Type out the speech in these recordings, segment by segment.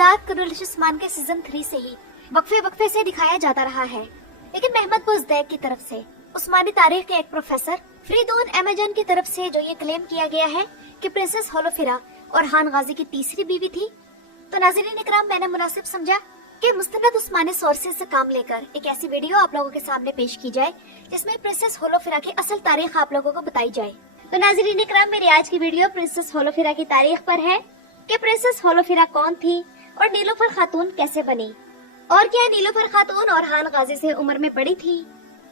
किरदार कर्नल उस्मान के सीजन 3 से ही वक्फे से दिखाया जाता रहा है, लेकिन महमद बुज़दैक की तरफ से उस्मानी तारीख के एक प्रोफेसर फरीदून अमेजन की तरफ से जो ये क्लेम किया गया है कि प्रिंसेस होलोफिरा ओरहान गाजी की तीसरी बीवी थी, तो नाज़रीन इकराम, मैंने मुनासिब समझा कि मुस्तनद उस्मानी सोर्सेज से काम लेकर एक ऐसी वीडियो आप लोगों के सामने पेश की जाए जिसमें प्रिंसेस होलोफिरा की असल तारीख आप लोगों को बताई जाए। तो नाज़रीन इकराम, मेरी आज की वीडियो प्रिंसेस होलोफिरा की तारीख पर है कि प्रिंसेस होलोफिरा कौन थी और नीलोफर खातून कैसे बनी, और क्या नीलोफर खातून ओरहान गाजी से उम्र में बड़ी थी,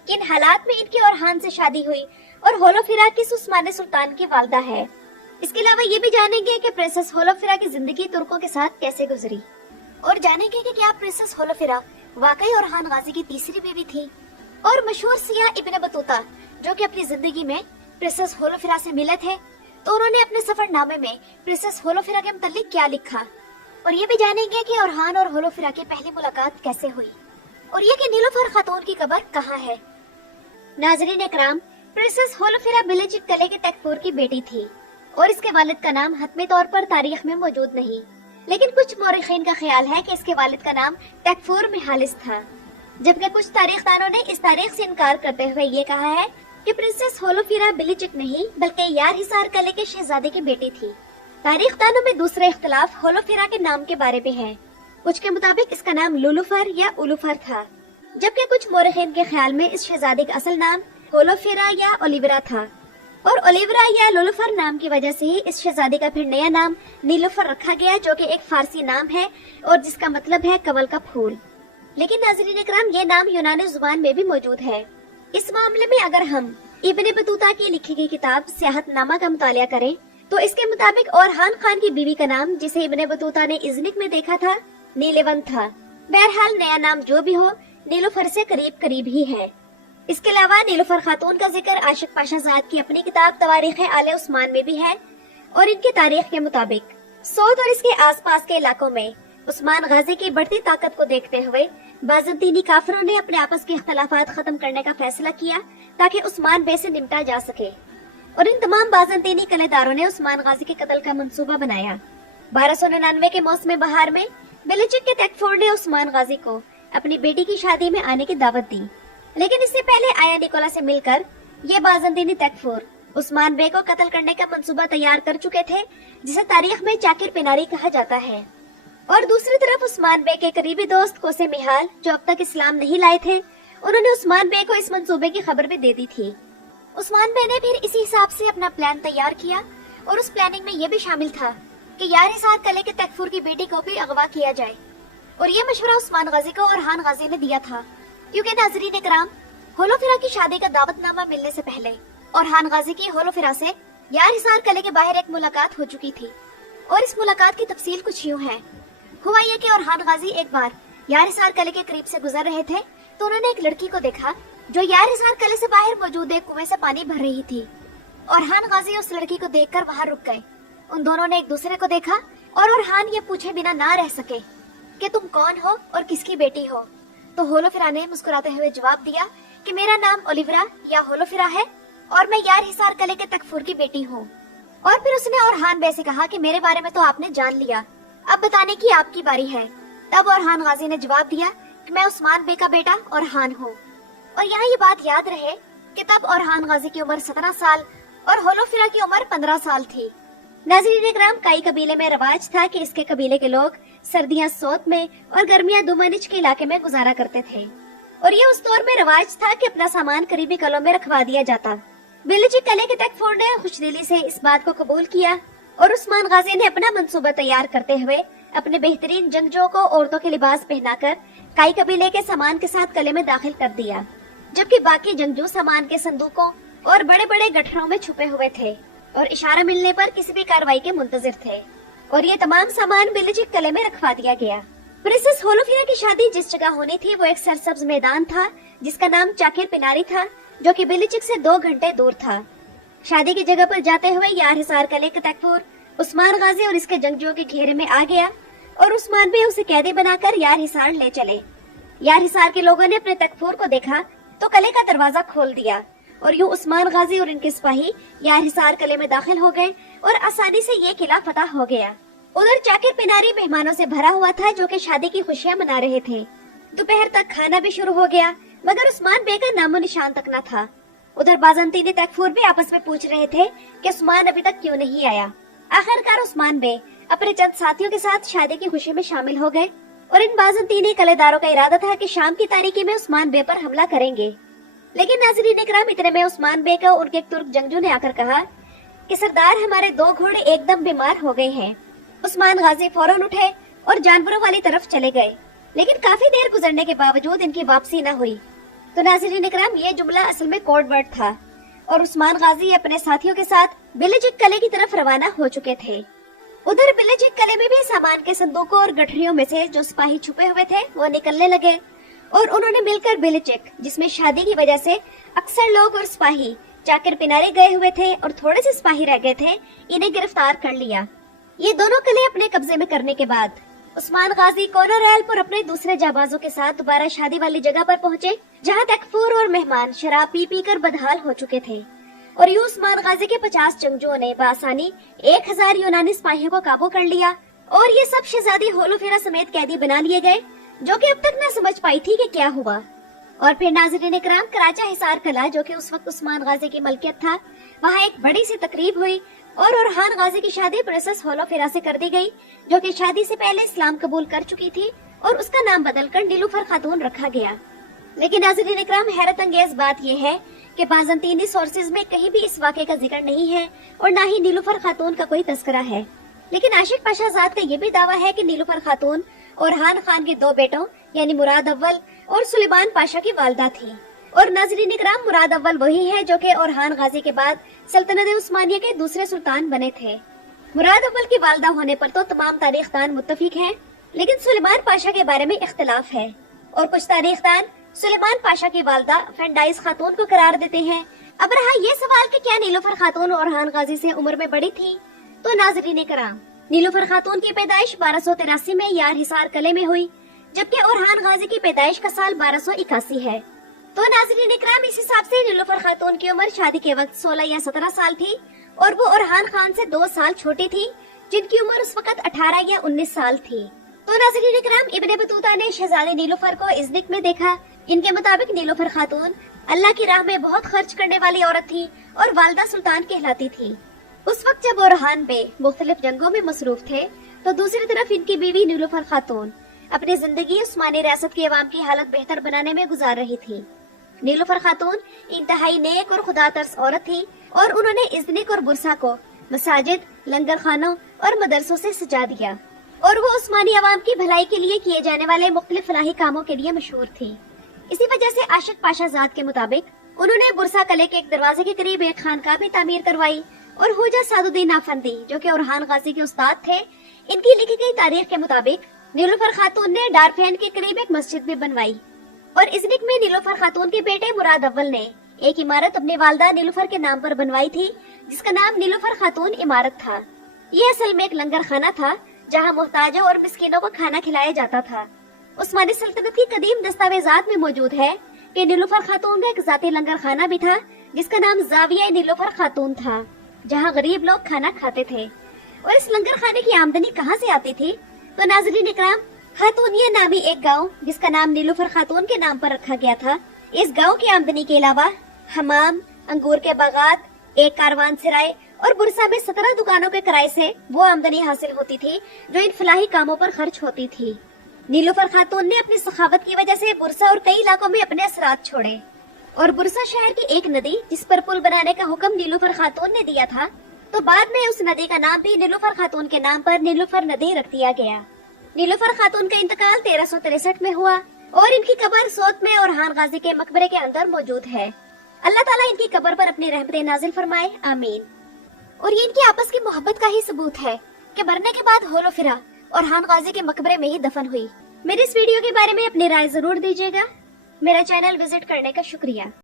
किन हालात में इनकी ओरहान से शादी हुई और होलोफिरा किस उस्मानी सुल्तान की वालदा है। इसके अलावा ये भी जानेंगे कि प्रिंसेस होलोफिरा की जिंदगी तुर्कों के साथ कैसे गुजरी, और जानेंगे कि क्या प्रिंसेस होलोफिरा वाकई ओरहान गाजी की तीसरी बीवी थी। और मशहूर सियाह इब्न बतूता जो कि अपनी जिंदगी में प्रिंसेस होलोफिरा से मिले थे, तो उन्होंने अपने सफरनामे में प्रिंसेस होलोफिरा के मुतालिक क्या लिखा, और ये भी जानेंगे कि ओरहान और होलोफिरा की पहली मुलाकात कैसे हुई, और ये कि नीलोफर खातून की कब्र कहाँ है। नाज़रीन इकराम, प्रिंसेस होलोफिरा बिलिजिक कले के तकफूर की बेटी थी और इसके वालिद का नाम हतमी तौर पर तारीख में मौजूद नहीं, लेकिन कुछ मौरिखीन का ख्याल है कि इसके वालिद का नाम तकफूर मिहालिस था, जबकि कुछ तारीखदानों ने इस तारीख से इनकार करते हुए ये कहा है कि प्रिंसेस होलोफिरा बिलिजिक नहीं बल्कि यार हिसार कले के शहजादे की बेटी थी। तारीखदानों में दूसरा इख्तलाफ होलोफिरा के नाम के बारे में है। कुछ के मुताबिक इसका नाम लुलुफर या उलुफर था, जबकि कुछ मौरिखीन के ख्याल में इस शहजादे का असल नाम होलोफिरा या ओलिवरा था, और ओलिवरा या लुलुफर नाम की वजह से ही इस शहजादी का फिर नया नाम नीलोफर रखा गया, जो कि एक फारसी नाम है और जिसका मतलब है कमल का फूल। लेकिन नाज़रीन इकराम, ये नाम यूनानी जुबान में भी मौजूद है। इस मामले में अगर हम इब्न बतूता की लिखी गई किताब सियाहतनामा का मुतालिया करें, तो इसके मुताबिक ओरहान खान की बीवी का नाम, जिसे इब्न बतूता ने इज़्निक में देखा था, नीलेवन था। बहरहाल नया नाम जो भी हो, नीलोफर से करीब करीब ही है। इसके अलावा नीलोफर खातून का जिक्र आशिक पाशाजाद की अपनी किताब तवारीख आले उस्मान में भी है, और इनकी तारीख के मुताबिक सऊद और इसके आसपास के इलाकों में उस्मान गाजी की बढ़ती ताकत को देखते हुए बाज़ंतीनी काफिरों ने अपने आपस के इख्तलाफात खत्म करने का फैसला किया ताकि उस्मान बे से निपटा जा सके, और इन तमाम बाज़ंतीनी कलेदारों ने उस्मान गाजी के कत्ल का मंसूबा बनाया। 1299 के मौसम बहार में बिलिजिक के तकफूर ने उस्मान गाजी को अपनी बेटी की शादी में आने की दावत दी, लेकिन इससे पहले आया निकोला से मिलकर ये बाज़ंतीनी तकफूर उस्मान बे को कत्ल करने का मंसूबा तैयार कर चुके थे, जिसे तारीख में चाकिर पिनारी कहा जाता है। और दूसरी तरफ उस्मान बे के करीबी दोस्त कोसे मिहाल, जो अब तक इस्लाम नहीं लाए थे, उन्होंने उस्मान बे को इस मंसूबे की खबर भी दे दी थी। उस्मान बे ने फिर इसी हिसाब से अपना प्लान तैयार किया, और उस प्लानिंग में ये भी शामिल था कि यार हिसार कले के तकफूर की बेटी को भी अगवा किया जाए, और ये मशवरा उस्मान गाजी को ओरहान गाजी ने दिया था, क्योंकि नाज़रीन इकराम, होलोफिरा की शादी का दावतनामा मिलने से पहले ओरहान गाजी की होलोफिरा से यार हिसार कले के बाहर एक मुलाकात हो चुकी थी, और इस मुलाकात की तफसील कुछ यूँ है। हुआ ये कि ओरहान गाजी एक बार यार हिसार कले के करीब से गुजर रहे थे, तो उन्होंने एक लड़की को देखा जो यार हिसार कले से बाहर मौजूद एक कुएं से पानी भर रही थी। ओरहान गाजी उस लड़की को देखकर वहाँ रुक गए। उन दोनों ने एक दूसरे को देखा, और ओरहान ये पूछे बिना ना रह सके कि तुम कौन हो और किसकी बेटी हो। तो होलोफिरा ने मुस्कुराते हुए जवाब दिया कि मेरा नाम ओलिवरा या होलोफिरा है, और मैं यार हिसार कले के तकफूर की बेटी हूँ। और फिर उसने ओरहान बे से कहा कि मेरे बारे में तो आपने जान लिया, अब बताने की आपकी बारी है। तब ओरहान गाजी ने जवाब दिया कि मैं उस्मान बे का बेटा ओरहान हूँ। और यहाँ ये बात याद रहे कि तब ओरहान गाजी की उम्र 17 साल और होलोफिरा की उम्र 15 साल थी। नाज़रीन इकराम, काई कबीले में रवाज था कि इसके कबीले के लोग सर्दियाँ सोत में और गर्मियाँ दुमनिच के इलाके में गुजारा करते थे, और ये उस दौर में रवाज था कि अपना सामान करीबी कलों में रखवा दिया जाता। बिलिजिक कले के तकफूर ने खुशदिली से इस बात को कबूल किया, और उस्मान गाजी ने अपना मंसूबा तैयार करते हुए अपने बेहतरीन जंगजुओं को औरतों के लिबास पहनाकर काई कबीले के सामान के साथ कले में दाखिल कर दिया, जबकि बाकी जंगजू सामान के संदूकों और बड़े बड़े गठरों में छुपे हुए थे और इशारा मिलने पर किसी भी कार्रवाई के मुंतजिर थे, और ये तमाम सामान बिलिजिक कले में रखवा दिया गया। प्रिंसेस होलोफिरा की शादी जिस जगह होनी थी वो एक सरसब्ज मैदान था जिसका नाम चाकिर पिनारी था, जो कि बिलिजिक से 2 घंटे दूर था। शादी की जगह पर जाते हुए यार हिसार कले का तकफूर उस्मान गाजी और इसके जंगजुओं के घेरे में आ गया, और उस्मान बे उसे कैदी बनाकर यार हिसार ले चले। यार हिसार के लोगों ने अपने तकफूर को देखा तो कले का दरवाजा खोल दिया, और यूं उस्मान गाजी और इनके सिपाही यार हिसार कले में दाखिल हो गए और आसानी से ये किला फतह हो गया। उधर चाकिर पिनारी मेहमानों से भरा हुआ था जो कि शादी की खुशियां मना रहे थे। दोपहर तक खाना भी शुरू हो गया मगर उस्मान बे का नामो निशान तक न था। उधर बाज़ंतीनी तैफूर भी आपस में पूछ रहे थे कि उस्मान अभी तक क्यों नहीं आया। आखिरकार उस्मान बे अपने चंद साथियों के साथ शादी की खुशी में शामिल हो गए और इन बाज़ंतीनी कलेदारों का इरादा था कि शाम की तारीकी में उस्मान बे पर हमला करेंगे। लेकिन नाज़रीन इकराम, इतने में उस्मान बे को उनके एक तुर्क जंगजू ने आकर कहा कि सरदार, हमारे 2 घोड़े एकदम बीमार हो गए हैं। उस्मान गाजी फौरन उठे और जानवरों वाली तरफ चले गए, लेकिन काफी देर गुजरने के बावजूद इनकी वापसी न हुई। तो नाज़रीन इकराम, ये जुमला असल में कोड वर्ड था और उस्मान गाजी अपने साथियों के साथ बिलिजिक किले की तरफ रवाना हो चुके थे। उधर बिलिजिक किले में भी सामान के संदूकों और गठरियों में से जो सिपाही छुपे हुए थे वो निकलने लगे और उन्होंने मिलकर बिलिजिक, जिसमें शादी की वजह से अक्सर लोग और सिपाही चाकिर पिनारे गए हुए थे और थोड़े से सिपाही रह गए थे, इन्हें गिरफ्तार कर लिया। ये दोनों किले अपने कब्जे में करने के बाद उस्मान गाजी कोनोरैल्प और अपने दूसरे जाबाजों के साथ दोबारा शादी वाली जगह पर पहुंचे, जहां तकफूर और मेहमान शराब पी पी कर बदहाल हो चुके थे। और यूं उस्मान गाजी के 50 जंगजुओं ने बासानी 1000 यूनानी सिपाहियों को काबू कर लिया और ये सब शहजादी होलोफेरा समेत कैदी बना लिए गए, जो कि अब तक न समझ पाई थी कि क्या हुआ। और फिर नाज़रीन इकराम, कराचा हिसार किला, जो कि उस वक्त उस्मान गाजी की मलकियत था, वहाँ एक बड़ी सी तकरीब हुई और ओरहान गाजी की शादी प्रिंसेस होलोफेरा से कर दी गई, जो कि शादी से पहले इस्लाम कबूल कर चुकी थी और उसका नाम बदलकर नीलूफर खातून रखा गया। लेकिन नाज़रीन इकराम, हैरत अंगेज बात यह है कि बाज़ंतीनी सोर्सेज में कहीं भी इस वाक़े का जिक्र नहीं है और न ही नीलूफर खातून का कोई तस्करा है। लेकिन आशिक पाशाजाद का ये भी दावा है कि नीलूफर खातून ओरहान खान के 2 बेटों यानी मुराद अव्वल और सुलेमान पाशा की वालदा थी। और नाज़रीन इकराम, मुराद अव्वल वही है जो कि ओरहान गाजी के बाद सल्तनत उस्मानिया के दूसरे सुल्तान बने थे। मुराद अव्वल की वालदा होने पर तो तमाम तारीखदान मुत्तफिक हैं, लेकिन सुलेमान पाशा के बारे में इख्तिलाफ है और कुछ तारीखदान सुलेमान पाशा की वालदा फंडाइस खातून को करार देते हैं। अब रहा ये सवाल कि क्या नीलूफर खातून ओरहान गाजी से उम्र में बड़ी थी, तो नाज़रीन इकराम, नीलूफर खातून की पैदाइश 1283 में यार हिसार किले में हुई, जबकि ओरहान गाजी की पैदाइश का साल 1281 है। तो नाज़रीन इकराम, इस हिसाब से नीलूफर खातून की उम्र शादी के वक्त 16 या 17 साल थी और वो ओरहान खान से 2 साल छोटी थी, जिनकी उम्र उस वक्त 18 या 19 साल थी। तो नाज़रीन इकराम, इब्ने बतूता ने शहजादी नीलूफर को इज़्निक में देखा। इनके मुताबिक नीलूफर खातून अल्लाह की राह में बहुत खर्च करने वाली औरत थी और वालदा सुल्तान कहलाती थी। उस वक्त जब ओरहान बे मुख्तलिफ जंगों में मसरूफ थे, तो दूसरी तरफ इनकी बीवी नीलूफर खातून अपनी जिंदगी उस्मानी रियासत की अवाम की हालत बेहतर बनाने में गुजार रही थी। नीलूफर खातून इंतहाई नेक और खुदा तरस औरत थी और उन्होंने इज़्निक और बुरसा को मसाजिद, लंगर खानों और मदरसों से सजा दिया और वो उस्मानी अवाम की भलाई के लिए किए जाने वाले मुख्तलिफ फलाही कामों के लिए मशहूर थी। इसी वजह से आशिक पाशाजाद के मुताबिक उन्होंने बुरसा किले के एक दरवाजे के करीब एक खानकाह भी तामीर करवाई और हुजा सादुद्दीन आफंदी, जो कि ओरहान गाजी के उस्ताद थे, इनकी लिखी गई तारीख के मुताबिक नीलूफर खातून ने डारफेन के करीब एक मस्जिद भी बनवाई। और इज़्निक में नीलूफर खातून के बेटे मुराद अव्वल ने एक इमारत अपनी वालदा नीलूफर के नाम पर बनवाई थी, जिसका नाम नीलूफर खातून इमारत था। ये असल में एक लंगर खाना था जहाँ मोहताजों और मिस्कीनों को खाना खिलाया जाता था। उस्मानी सल्तनत की कदीम दस्तावेजात में मौजूद है कि नीलूफर खातून का एक जाती लंगर खाना भी था, जिसका नाम जाविया नीलूफर खातून था, जहाँ गरीब लोग खाना खाते थे। और इस लंगर खाने की आमदनी कहाँ से आती थी, तो नाज़रीन इकराम, खातूनिया नामी एक गांव जिसका नाम नीलूफर खातून के नाम पर रखा गया था, इस गांव की आमदनी के अलावा हमाम, अंगूर के बागात, एक कारवान सिराय और बुरसा में 17 दुकानों के किराए से वो आमदनी हासिल होती थी जो इन फलाही कामों पर खर्च होती थी। नीलूफर खातून ने अपनी सखावत की वजह से बुरसा और कई इलाकों में अपने असरात छोड़े और बुरसा शहर की एक नदी जिस पर पुल बनाने का हुक्म नीलूफर खातून ने दिया था, तो बाद में उस नदी का नाम भी नीलूफर खातून के नाम पर नीलूफर नदी रख दिया गया। नीलूफर खातून का इंतकाल 1363 में हुआ और इनकी कब्र सोत में ओरहान गाजी के मकबरे के अंदर मौजूद है। अल्लाह ताला इनकी कब्र पर अपनी रहमतें नाजिल फरमाए, आमीन। और ये इनकी आपस की मोहब्बत का ही सबूत है कि मरने के बाद होलोफिरा ओरहान गाजी के मकबरे में ही दफन हुई। मेरे इस वीडियो के बारे में अपनी राय जरूर दीजिएगा। मेरा चैनल विजिट करने का शुक्रिया।